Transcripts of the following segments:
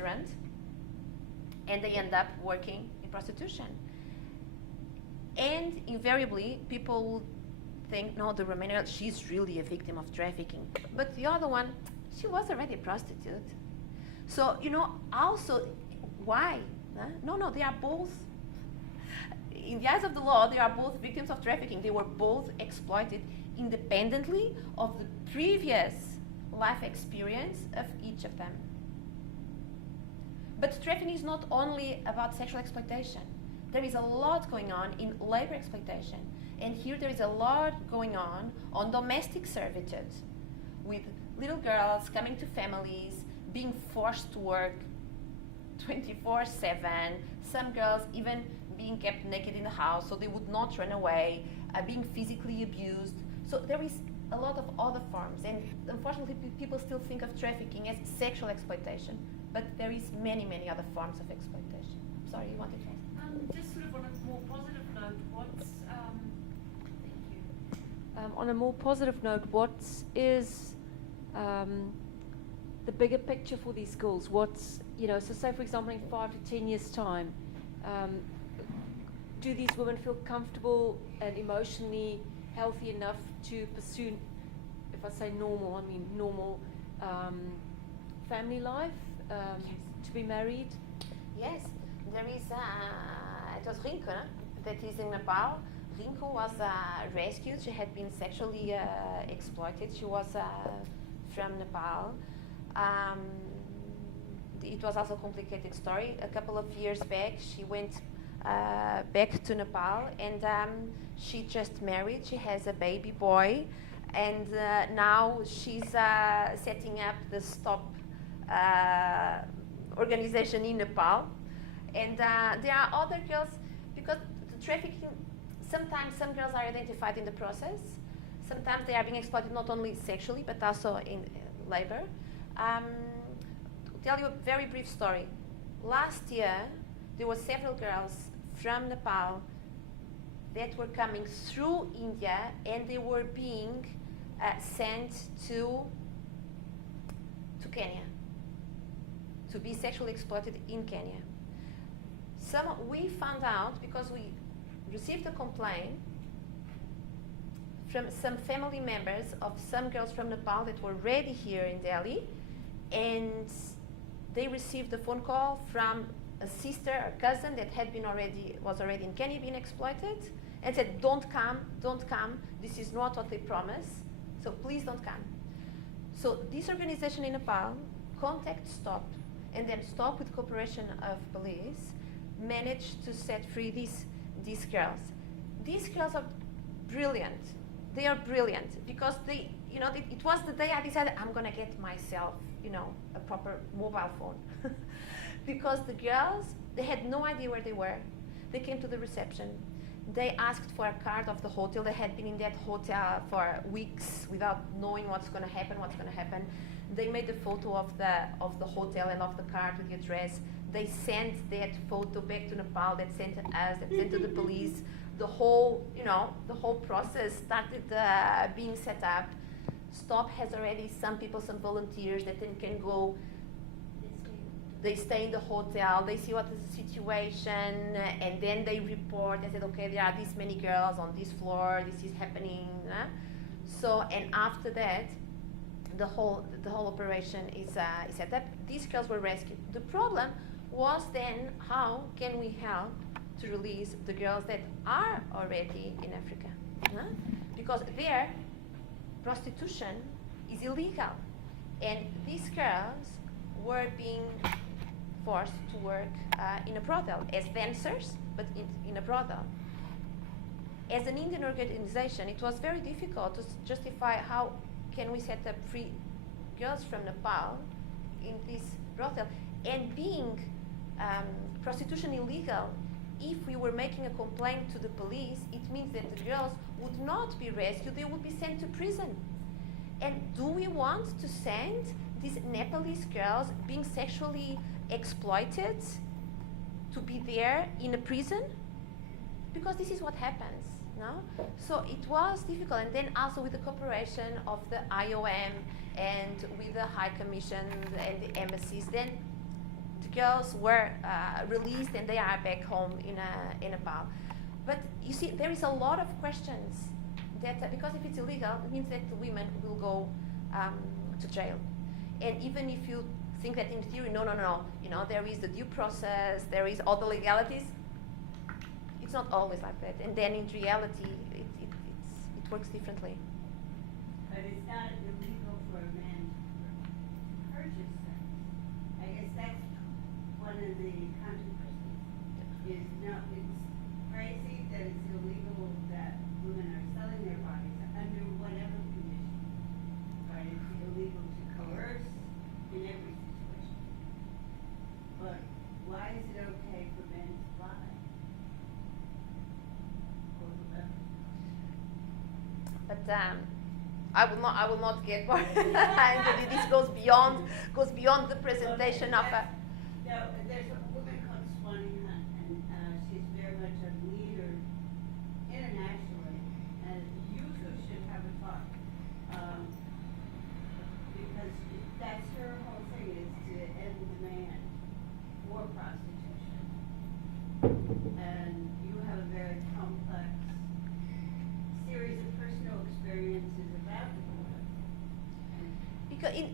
restaurant, and they end up working in prostitution. And invariably, people will think, no, the Romanian girl, she's really a victim of trafficking. But the other one, she was already a prostitute. So, also, why? Huh? No, they are both, in the eyes of the law, they are both victims of trafficking. They were both exploited independently of the previous life experience of each of them. But trafficking is not only about sexual exploitation. There is a lot going on in labor exploitation. And here there is a lot going on domestic servitude, with little girls coming to families, being forced to work 24/7, some girls even being kept naked in the house so they would not run away, being physically abused. So there is a lot of other forms, and unfortunately people still think of trafficking as sexual exploitation, but there is many, many other forms of exploitation. Sorry, you wanted to ask? Just sort of on a more positive note, on a more positive note, what is the bigger picture for these schools? What's, so say for example in 5 to 10 years time, do these women feel comfortable and emotionally healthy enough to pursue, if I say normal, I mean normal family life, to be married? Yes, there is, it was Rinko, that is in Nepal. Rinko was rescued. She had been sexually exploited. She was from Nepal. It was also a complicated story. A couple of years back, she went back to Nepal, and she just married. She has a baby boy, and now she's setting up the Stop organization in Nepal. And there are other girls, because the trafficking, sometimes some girls are identified in the process. Sometimes they are being exploited not only sexually, but also in labor. To tell you a very brief story. Last year, there were several girls from Nepal that were coming through India, and they were being sent to Kenya to be sexually exploited in Kenya. We found out because we received a complaint from some family members of some girls from Nepal that were already here in Delhi, and they received a phone call from a sister or cousin that was already in Kenya being exploited, and said, don't come, this is not what they promise, so please don't come. So this organization in Nepal, Contact Stop, and then Stop with cooperation of police, managed to set free these girls. These girls are brilliant. They are brilliant because it was the day I decided I'm gonna get myself, a proper mobile phone. Because the girls, they had no idea where they were. They came to the reception. They asked for a card of the hotel. They had been in that hotel for weeks without knowing what's gonna happen. They made a photo of the hotel and of the card with the address. They sent that photo back to Nepal, that sent to us, that sent to the police. The whole process started being set up. Stop has already some volunteers that then can go. They stay in the hotel, they see what is the situation, and then they report. They said, okay, there are this many girls on this floor, this is happening. So, and after that, the whole operation is set up. These girls were rescued. The problem was then, how can we help to release the girls that are already in Africa? Because there, prostitution is illegal. And these girls were being forced to work in a brothel as dancers, but in a brothel. As an Indian organization, it was very difficult to justify how can we set up free girls from Nepal in this brothel. And being prostitution illegal, if we were making a complaint to the police, it means that the girls would not be rescued, they would be sent to prison. And do we want to send these Nepalese girls being sexually exploited to be there in a prison? Because this is what happens, no? So it was difficult, and then also with the cooperation of the IOM and with the High Commission and the embassies, then girls were released and they are back home in Nepal. But you see, there is a lot of questions that, because if it's illegal, it means that the women will go to jail. And even if you think that in theory, no, there is the due process, there is all the legalities, it's not always like that. And then in reality, it works differently. But it's not illegal for a man to purchase sex. I guess that's one of the controversies. Is no, it's crazy that it's illegal that women are selling their bodies under whatever condition. Right? It's illegal to coerce in every situation. But why is it okay for men to lie? Or whoever? But I will not get more. This goes beyond the presentation of a. No, there's a woman called Swanee Hunt, and she's very much a leader internationally, and you two should have a talk, because that's her whole thing, is to end demand for prostitution. And you have a very complex series of personal experiences about divorce.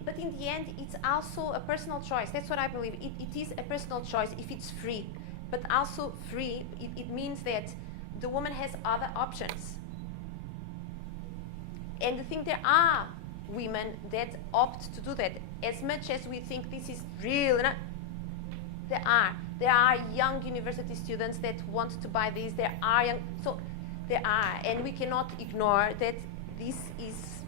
But in the end, it's also a personal choice. That's what I believe. It is a personal choice if it's free. But also free, it means that the woman has other options. And I think there are women that opt to do that. As much as we think this is real, there are young university students that want to buy this. There are, and we cannot ignore that this is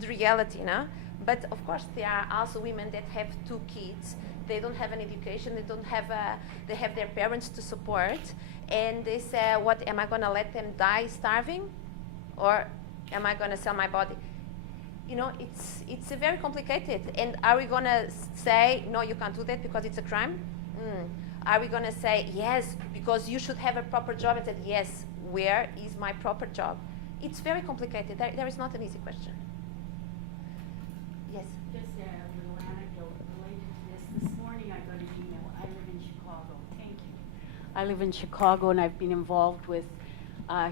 the reality, no? But of course, there are also women that have 2 kids. They don't have an education. They have their parents to support, and they say, "What am I going to let them die starving, or am I going to sell my body?" It's very complicated. And are we going to say, "No, you can't do that because it's a crime"? Are we going to say, "Yes, because you should have a proper job"? And say, "Yes, where is my proper job?" It's very complicated. There is not an easy question. Yes. Just a little anecdote related to this. This morning I got an email. I live in Chicago. Thank you. I live in Chicago, and I've been involved with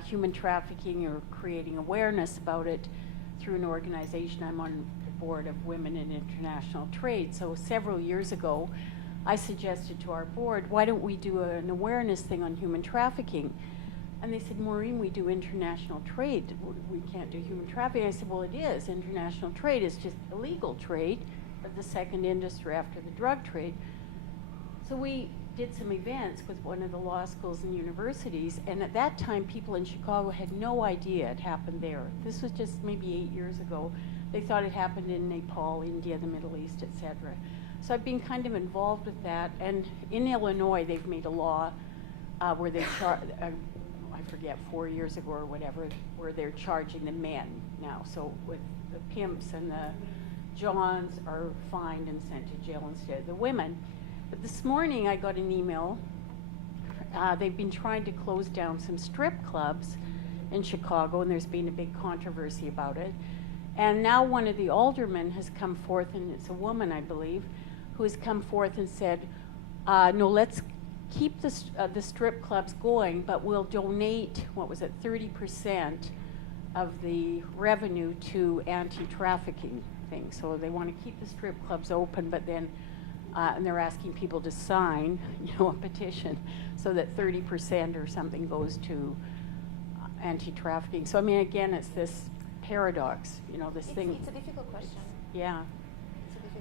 human trafficking or creating awareness about it through an organization. I'm on the board of Women in International Trade. So several years ago, I suggested to our board, why don't we do an awareness thing on human trafficking? And they said, Maureen, we do international trade. We can't do human trafficking. I said, well, it is. International trade is just illegal trade, but the second industry after the drug trade. So we did some events with one of the law schools and universities, and at that time, people in Chicago had no idea it happened there. This was just maybe 8 years ago. They thought it happened in Nepal, India, the Middle East, etc. So I've been kind of involved with that. And in Illinois, they've made a law where they I forget, 4 years ago or whatever, where they're charging the men now. So with the pimps and the Johns are fined and sent to jail instead of the women. But this morning I got an email. They've been trying to close down some strip clubs in Chicago, and there's been a big controversy about it. And now one of the aldermen has come forth, and it's a woman, I believe, who has come forth and said, no, let's keep the strip clubs going, but we'll donate, 30% of the revenue to anti-trafficking things. So they want to keep the strip clubs open, but then, and they're asking people to sign, a petition, so that 30% or something goes to anti-trafficking. So I mean, again, it's this paradox, this thing. It's a difficult question. Yeah.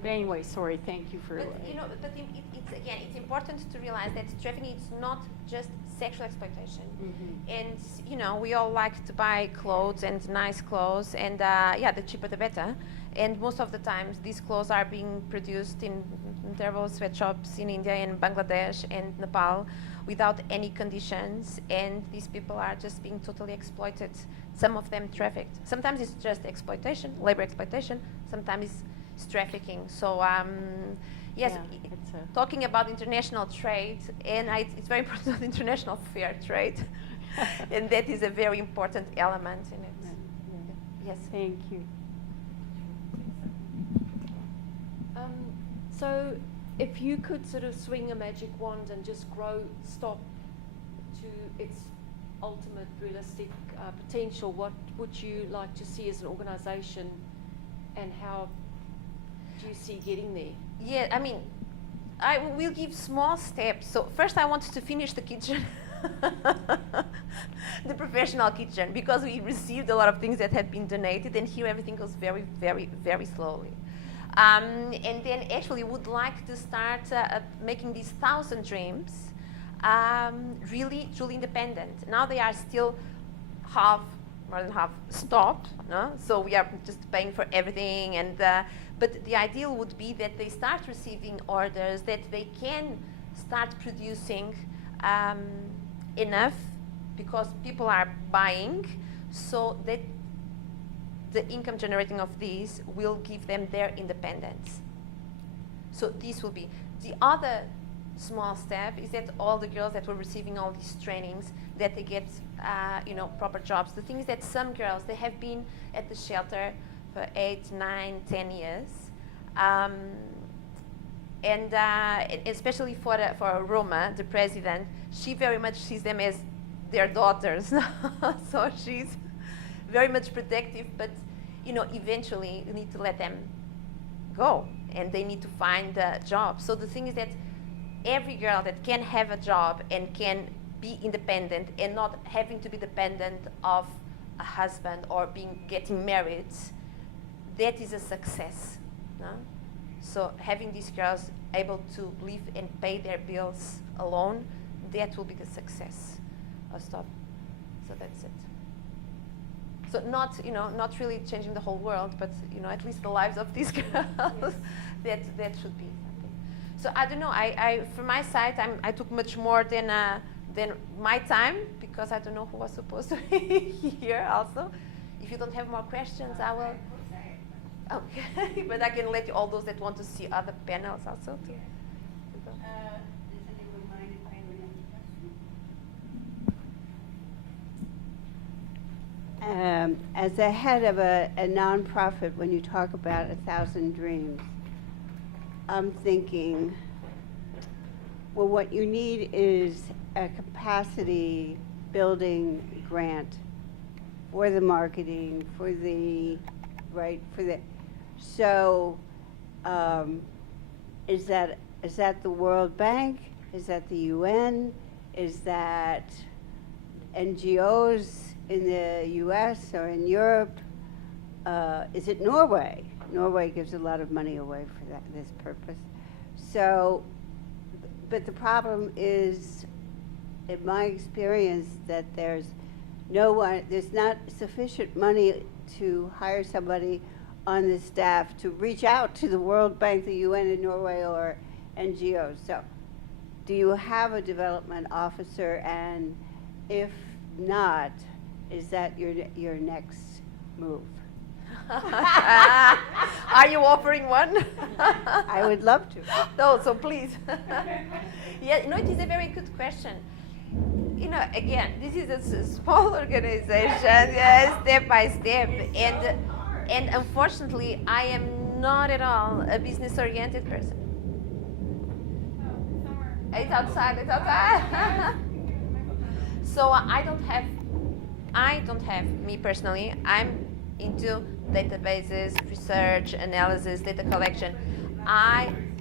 But anyway, sorry, thank you for... It's important to realize that trafficking is not just sexual exploitation. Mm-hmm. And, we all like to buy clothes and nice clothes, and the cheaper the better. And most of the times, these clothes are being produced in terrible sweatshops in India and Bangladesh and Nepal without any conditions, and these people are just being totally exploited, some of them trafficked. Sometimes it's just exploitation, labor exploitation, sometimes it's trafficking. So yes, talking about international trade, and it's very important, international fair trade, and that is a very important element in it. Yeah. Yes. Thank you. So if you could sort of swing a magic wand and just grow stop to its ultimate realistic potential, what would you like to see as an organization, and how do you see getting there? Yeah, I mean, I will give small steps. So first I wanted to finish the kitchen, the professional kitchen, because we received a lot of things that had been donated, and here everything goes very, very, very slowly. And then actually would like to start making these 1,000 dreams really truly independent. Now they are still more than half stopped, no? So we are just paying for everything, and but the ideal would be that they start receiving orders, that they can start producing enough because people are buying, so that the income generating of these will give them their independence. So this will be the other small step, is that all the girls that were receiving all these trainings, that they get proper jobs. The thing is that some girls, they have been at the shelter for 8, 9, 10 years, and especially for Roma, the president, she very much sees them as their daughters. So she's very much protective, but eventually you need to let them go, and they need to find a job. So the thing is that every girl that can have a job and can be independent and not having to be dependent of a husband or getting married, that is a success. No? So having these girls able to live and pay their bills alone, that will be the success of Stop. So that's it. So not really changing the whole world, but at least the lives of these girls. Yes. that should be something. So I don't know. I from my side, I took much more than my time, because I don't know who was supposed to be here also. If you don't have more questions, I will. Okay, but I can let you, all those that want to see other panels also. To go. Does anyone mind if I have another question? As the head of a nonprofit, when you talk about 1,000 dreams, I'm thinking, well, what you need is a capacity building grant for the marketing, for the. So, is that the World Bank? Is that the UN? Is that NGOs in the U.S. or in Europe? Is it Norway? Norway gives a lot of money away for this purpose. So, but the problem is, in my experience, that there's not sufficient money to hire somebody on the staff to reach out to the World Bank, the UN in Norway, or NGOs. So, do you have a development officer? And if not, is that your next move? Are you offering one? I would love to. No, so please. Yeah, it is a very good question. Again, this is a small organization, step by step, and unfortunately, I am not at all a business-oriented person. It's outside. So I don't have, me personally, I'm into databases, research, analysis, data collection. I'm